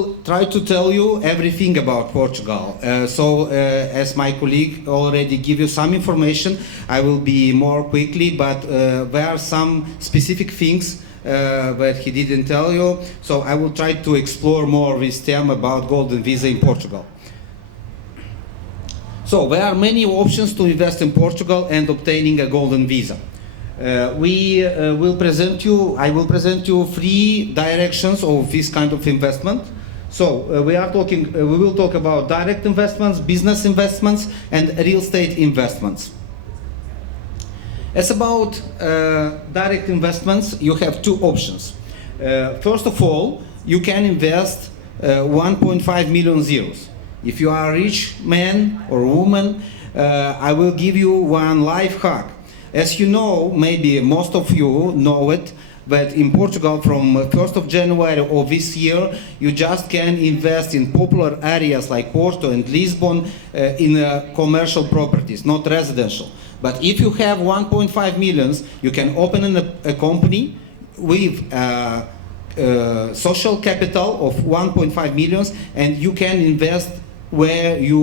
will try to tell you everything about Portugal. As my colleague already give you some information, I will be more quickly, but there are some specific things that he didn't tell you. So I will try to explore more this theme about golden visa in Portugal. So there are many options to invest in Portugal and obtaining a golden visa. I will present you three directions of this kind of investment. So we will talk about direct investments, business investments, and real estate investments. As about direct investments, you have two options. First of all, you can invest 1.5 million euros. If you are a rich man or woman, I will give you one life hack. As you know, maybe most of you know it, but in Portugal from 1st of January of this year, you just can invest in popular areas like Porto and Lisbon in commercial properties, not residential. But if you have 1.5 millions, you can open a company with social capital of 1.5 millions, and you can invest where you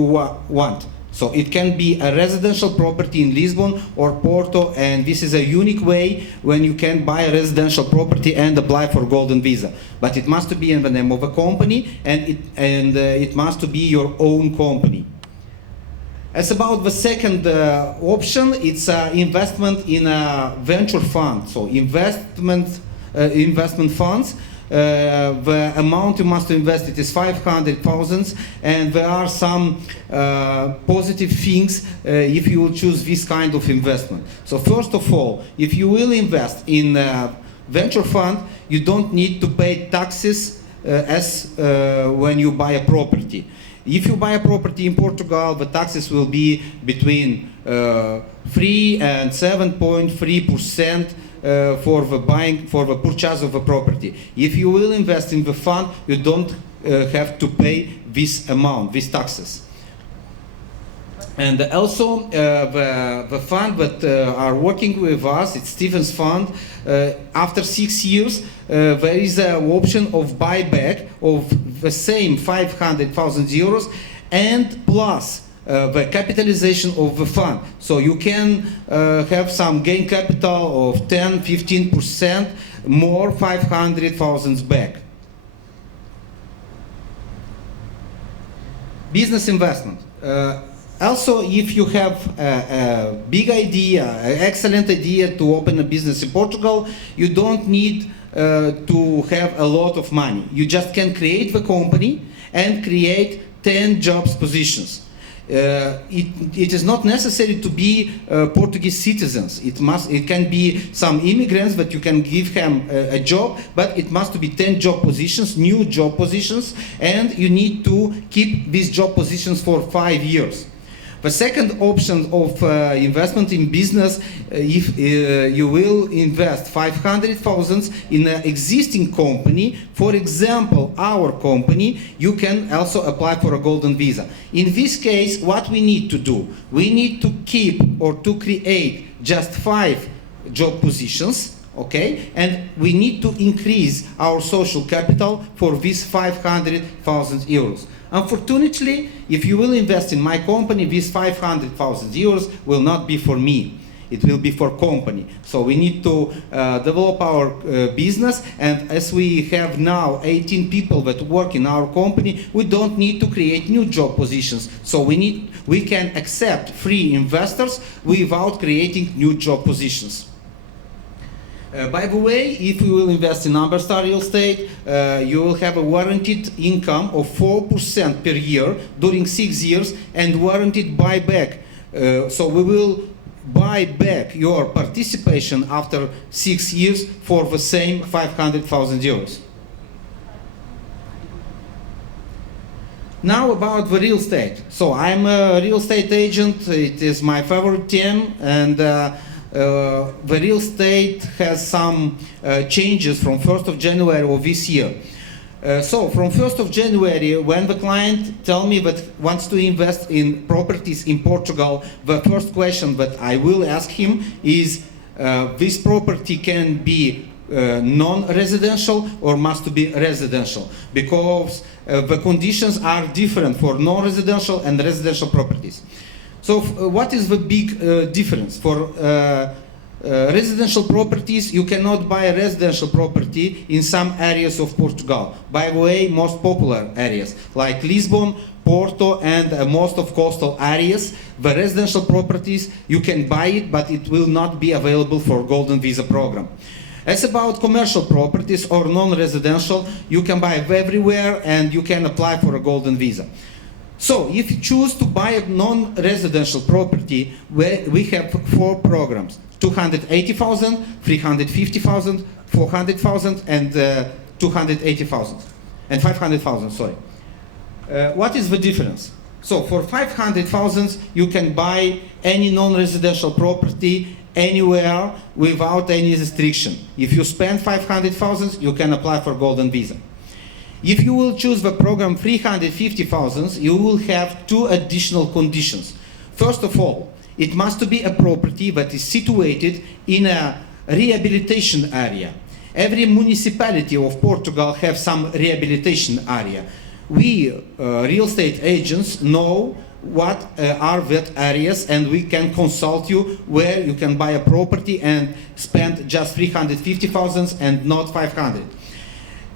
want. So it can be a residential property in Lisbon or Porto, and this is a unique way when you can buy a residential property and apply for golden visa. But it must be in the name of a company, and it must be your own company. As about the second option, it's investment in a venture fund. So investment funds. The amount you must invest it is 500,000, and there are some positive things if you will choose this kind of investment. So first of all, if you will invest in a venture fund, you don't need to pay taxes as when you buy a property. If you buy a property in Portugal, the taxes will be between 3 and 7.3% for the purchase of a property. If you will invest in the fund, you don't have to pay this amount, these taxes. And also the fund that are working with us, it's Stephen's fund. After 6 years, there is an option of buyback of the same 500,000 euros and plus the capitalization of the fund. So you can have some gain capital of 10-15% more 500,000 back. Business investment. Also, if you have a big idea, an excellent idea to open a business in Portugal, you don't need to have a lot of money. You just can create the company and create 10 jobs positions. It is not necessary to be Portuguese citizens. It can be some immigrants that you can give them a job, but it must be 10 job positions, new job positions, and you need to keep these job positions for 5 years. The second option of investment in business, if you will invest 500,000 in an existing company, for example, our company, you can also apply for a golden visa. In this case, what we need to do, we need to keep or to create just 5 job positions, okay? And we need to increase our social capital for these 500,000 euros. Unfortunately, if you will invest in my company, these 500,000 euros will not be for me. It will be for company. So we need to develop our business, and as we have now 18 people that work in our company, we don't need to create new job positions. So we can accept free investors without creating new job positions. By the way, if you will invest in Amberstar Real Estate, you will have a warranted income of 4% per year during 6 years and warranted buyback. So we will buy back your participation after 6 years for the same 500,000 euros. Now about the real estate. So I'm a real estate agent. It is my favorite theme, and the real estate has some changes from 1st of January of this year. So from 1st of January, when the client tells me that wants to invest in properties in Portugal, the first question that I will ask him is, this property can be non-residential or must be residential, because the conditions are different for non-residential and residential properties. So what is the big difference? For residential properties, you cannot buy a residential property in some areas of Portugal. By the way, most popular areas like Lisbon, Porto, and most of coastal areas, the residential properties, you can buy it, but it will not be available for Golden Visa program. As about commercial properties or non-residential, you can buy everywhere and you can apply for a Golden Visa. So if you choose to buy a non-residential property, we have 4 programs: 280,000, 350,000, 400,000, and 280,000, and 500,000, sorry. What is the difference? So for 500,000, you can buy any non-residential property anywhere without any restriction. If you spend 500,000, you can apply for Golden Visa. If you will choose the program 350,000, you will have 2 additional conditions. First of all, it must be a property that is situated in a rehabilitation area. Every municipality of Portugal has some rehabilitation area. We, real estate agents, know what are that areas, and we can consult you where you can buy a property and spend just 350,000 and not 500.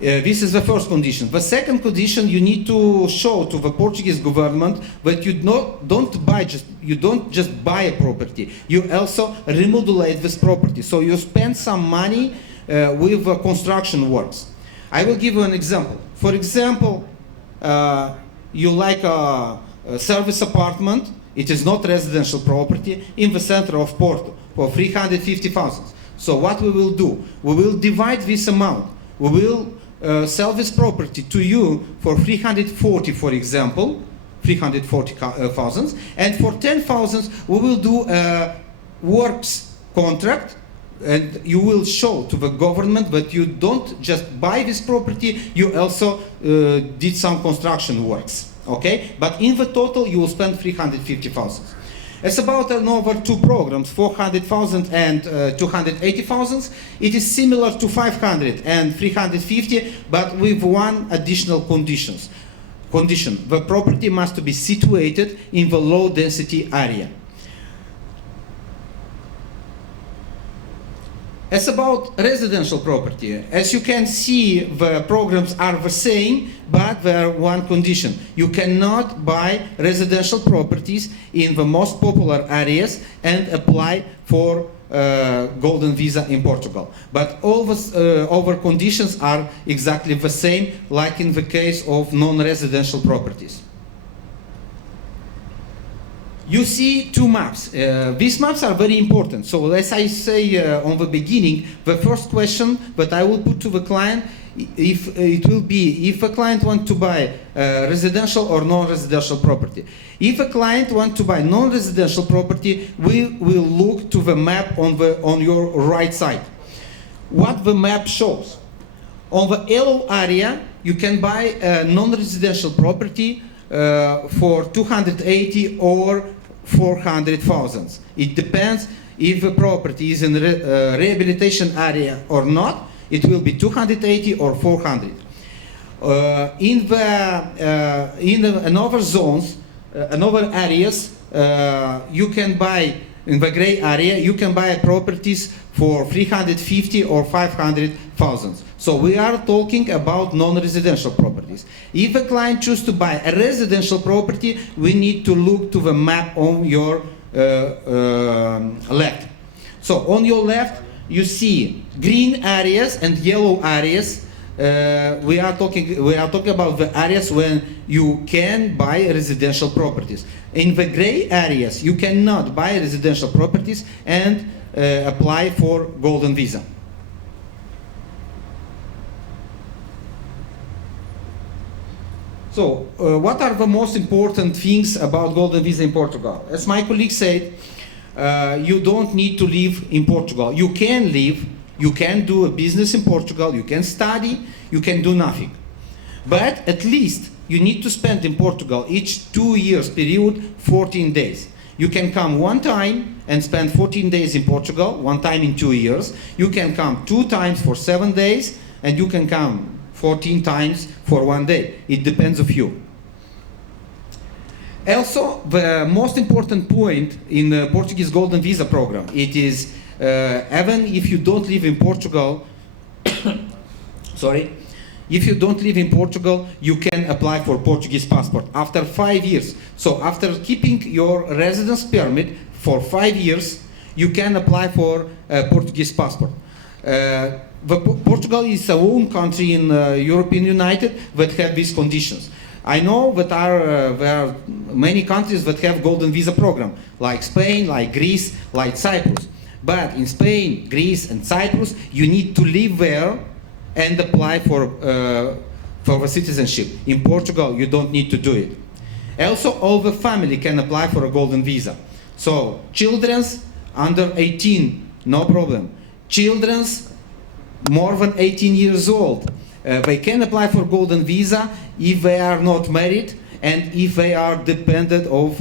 This is the first condition. The second condition, you need to show to the Portuguese government that you don't just buy a property, you also remodulate this property. So you spend some money with construction works. I will give you an example. For example, you like a service apartment, it is not residential property, in the center of Porto for 350,000. So what we will do? We will divide this amount. We will sell this property to you for 340, for example, 340,000, and for 10,000 we will do a works contract, and you will show to the government that you don't just buy this property, you also did some construction works, okay? But in the total you will spend 350,000. It's about another 2 programs, 400,000 and 280,000. It is similar to 500 and 350, but with one additional condition. The property must be situated in the low density area. As about residential property, as you can see, the programs are the same, but there are one condition. You cannot buy residential properties in the most popular areas and apply for Golden Visa in Portugal. But all the other conditions are exactly the same, like in the case of non-residential properties. You see 2 maps. These maps are very important. So as I say on the beginning, the first question that I will put to the client, if a client wants to buy residential or non-residential property. If a client wants to buy non-residential property, we will look to the map on your right side. What the map shows. On the yellow area, you can buy a non-residential property for 280 or 400,000. It depends if the property is in a rehabilitation area or not. It will be 280 or 400. In another zones, another areas, you can buy in the gray area. You can buy properties for 350 or 500,000. So we are talking about non-residential properties. If a client chooses to buy a residential property, we need to look to the map on your left. So on your left, you see green areas and yellow areas. We are talking about the areas when you can buy residential properties. In the gray areas, you cannot buy residential properties and apply for Golden Visa. So, what are the most important things about Golden Visa in Portugal? As my colleague said, you don't need to live in Portugal. You can live, you can do a business in Portugal, you can study, you can do nothing. But at least you need to spend in Portugal each 2 years period 14 days. You can come one time and spend 14 days in Portugal, one time in 2 years. You can come 2 times for 7 days, and you can come 14 times for 1 day. It depends on you. Also, the most important point in the Portuguese Golden Visa program, it is even if you don't live in Portugal, sorry, if you don't live in Portugal, you can apply for Portuguese passport after 5 years. So after keeping your residence permit for 5 years, you can apply for a Portuguese passport. Portugal is a lone country in European United that have these conditions. I know that there are many countries that have golden visa program, like Spain, like Greece, like Cyprus. But in Spain, Greece, and Cyprus, you need to live there and apply for the citizenship. In Portugal, you don't need to do it. Also, all the family can apply for a golden visa. So, children's under 18, no problem. Children's more than 18 years old, they can apply for golden visa if they are not married and if they are dependent of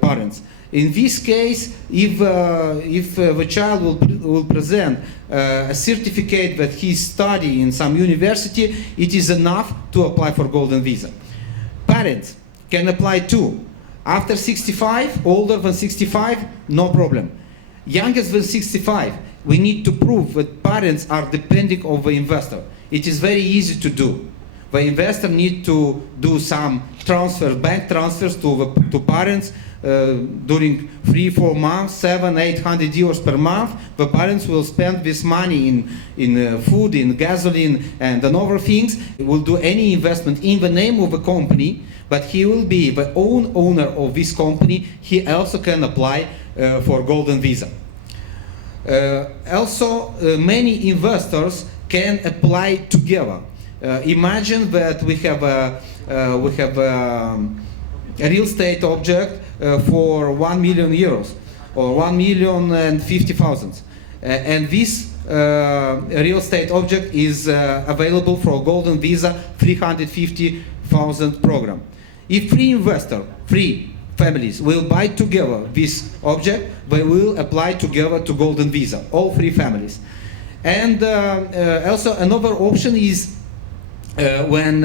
parents. In this case, if the child will present a certificate that he studied in some university, it is enough to apply for golden visa. Parents can apply too. After 65, older than 65, no problem. Youngest than 65, we need to prove that parents are depending on the investor. It is very easy to do. The investor need to do some transfers, bank transfers to parents during 3-4 months, 700-800 euros per month. The parents will spend this money in food, in gasoline, and on other things. He will do any investment in the name of the company, but he will be the owner of this company. He also can apply for golden visa. Also, many investors can apply together. Imagine that we have a real estate object for 1 million euros or 1,050,000, and this real estate object is available for a golden visa 350,000 program. If 3 investors, 3 families will buy together this object, they will apply together to golden visa, all 3 families. And also another option is when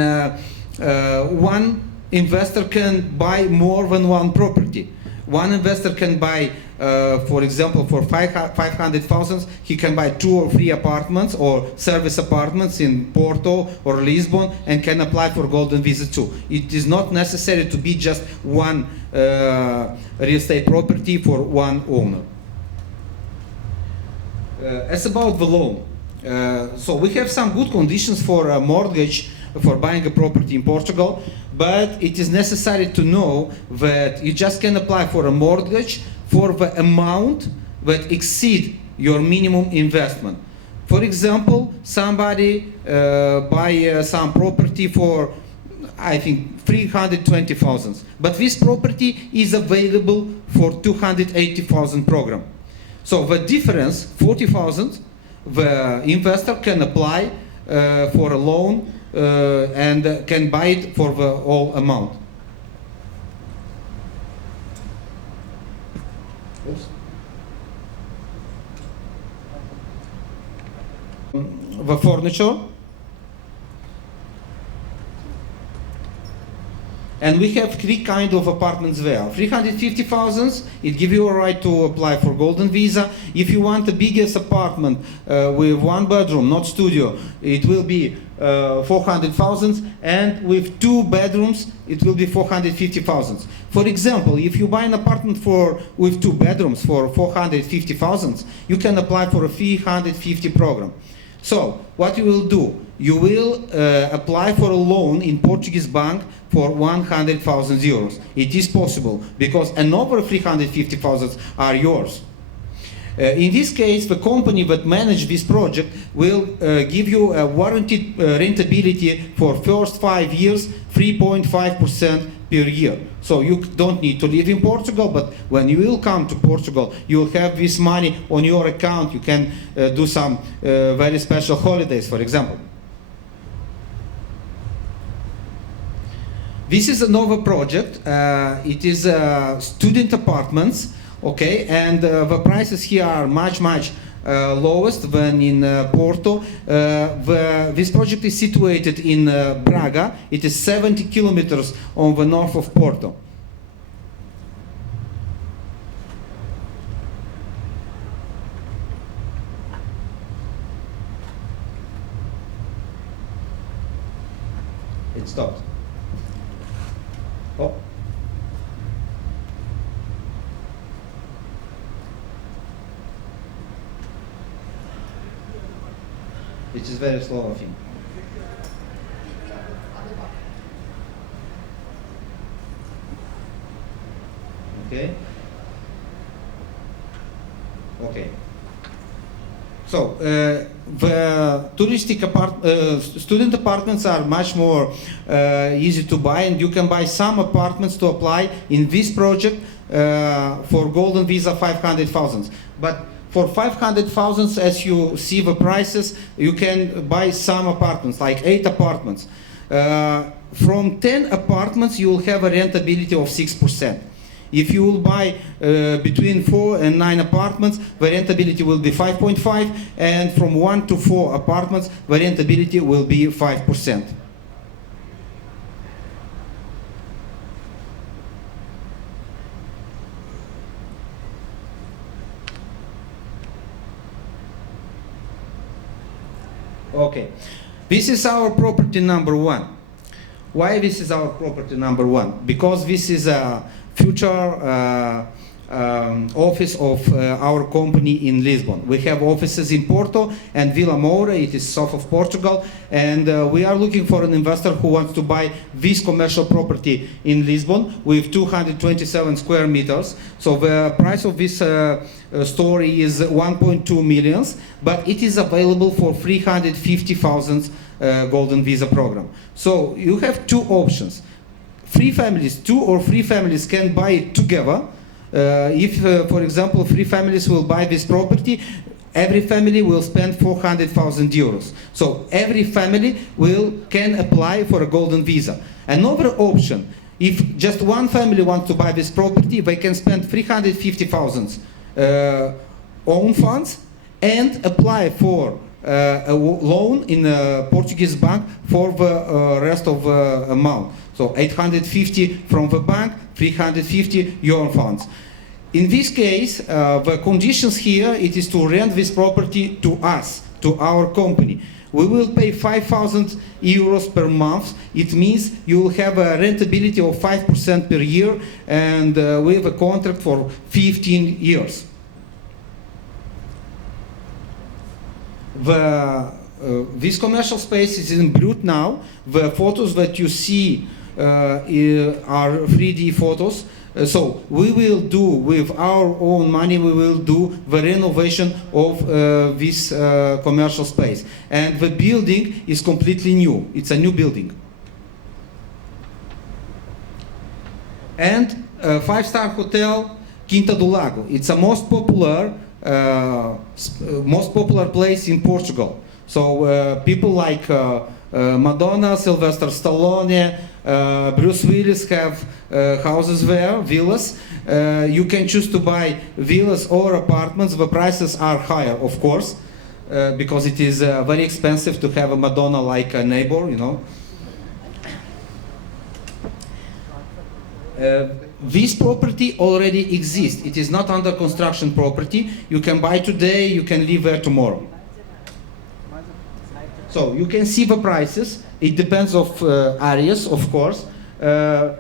one investor can buy more than one property. One investor can buy, for example, for 500,000, he can buy 2 or 3 apartments or service apartments in Porto or Lisbon and can apply for golden visa too. It is not necessary to be just one real estate property for one owner. As about the loan, so we have some good conditions for a mortgage for buying a property in Portugal, but it is necessary to know that you just can apply for a mortgage for the amount that exceed your minimum investment. For example, somebody buy some property for, I think, 320,000, but this property is available for 280,000 program. So the difference, 40,000, the investor can apply for a loan and can buy it for the whole amount. Oops. The furniture. And we have 3 kinds of apartments there. 350,000, it gives you a right to apply for golden visa. If you want the biggest apartment with 1 bedroom, not studio, it will be 400,000, and with 2 bedrooms, it will be 450,000. For example, if you buy an apartment with 2 bedrooms for 450,000, you can apply for a 350 program. So, what you will do, you will apply for a loan in Portuguese bank for 100,000 euros. It is possible, because another 350,000 are yours. In this case, the company that manages this project will give you a warranted rentability for first 5 years, 3.5% per year. So you don't need to live in Portugal, but when you will come to Portugal, you will have this money on your account. You can do some very special holidays, for example. This is another project. It is student apartments, okay, and the prices here are much lowest than in Porto. This project is situated in Braga. It is 70 kilometers on the north of Porto. It stopped. Oh. It is very slow, I think. Okay. Okay. So the student apartments are much more easy to buy, and you can buy some apartments to apply in this project for golden visa 500,000. But for 500,000, as you see the prices, you can buy some apartments, like 8 apartments. From 10 apartments, you will have a rentability of 6%. If you will buy between 4 and 9 apartments, the rentability will be 5.5, and from 1 to 4 apartments, the rentability will be 5%. Okay, this is our property number 1. Why this is our property number 1? Because this is a future office of our company in Lisbon. We have offices in Porto and Vila Moura, it is south of Portugal, and we are looking for an investor who wants to buy this commercial property in Lisbon with 227 square meters. So the price of this store is 1.2 million, but it is available for 350,000 golden visa program. So you have 2 options. 3 families, 2 or 3 families can buy it together. If, for example, 3 families will buy this property, every family will spend 400,000 euros. So every family can apply for a golden visa. Another option, if just 1 family wants to buy this property, they can spend 350,000 own funds and apply for a loan in a Portuguese bank for the rest of the amount. So 850 from the bank, 350 your funds. In this case, the conditions here, it is to rent this property to us, to our company. We will pay 5,000 euros per month. It means you will have a rentability of 5% per year, and we have a contract for 15 years. This commercial space is in Brut now. The photos that you see are 3D photos. So we will do, with our own money, we will do the renovation of this commercial space. And the building is completely new. It's a new building. And 5-star hotel, Quinta do Lago. It's a most popular place in Portugal. So people like Madonna, Sylvester Stallone, Bruce Willis have houses there, villas. You can choose to buy villas or apartments. The prices are higher, of course, because it is very expensive to have a Madonna like a neighbor, you know. This property already exists. It is not under construction property. You can buy today, you can live there tomorrow. So you can see the prices. It depends of areas, of course. The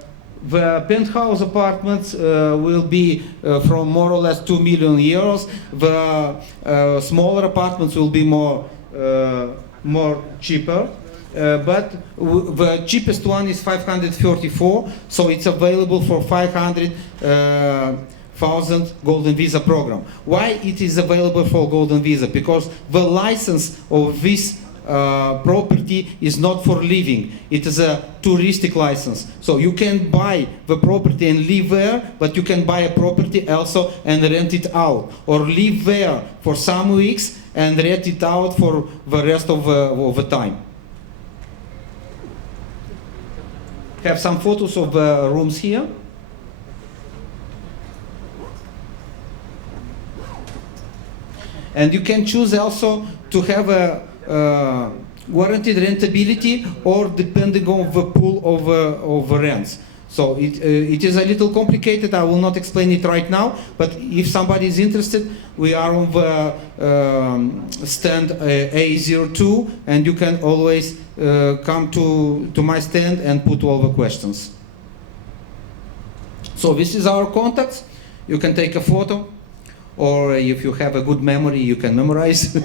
penthouse apartments will be from more or less 2 million euros. The smaller apartments will be more cheaper. But the cheapest one is 534, so it's available for 500,000 golden visa program. Why it is available for golden visa? Because the license of this property is not for living. It is a touristic license. So you can buy the property and live there, but you can buy a property also and rent it out, or live there for some weeks and rent it out for the rest of the time. have some photos of rooms here. And you can choose also to have a guaranteed rentability or depending on the pool of rents. So it is a little complicated. I will not explain it right now, but if somebody is interested, we are on the stand A02, and you can always come to my stand and put all the questions. So this is our contacts. You can take a photo, or if you have a good memory, you can memorize.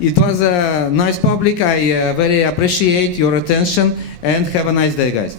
It was a nice public. I very appreciate your attention, and have a nice day, guys.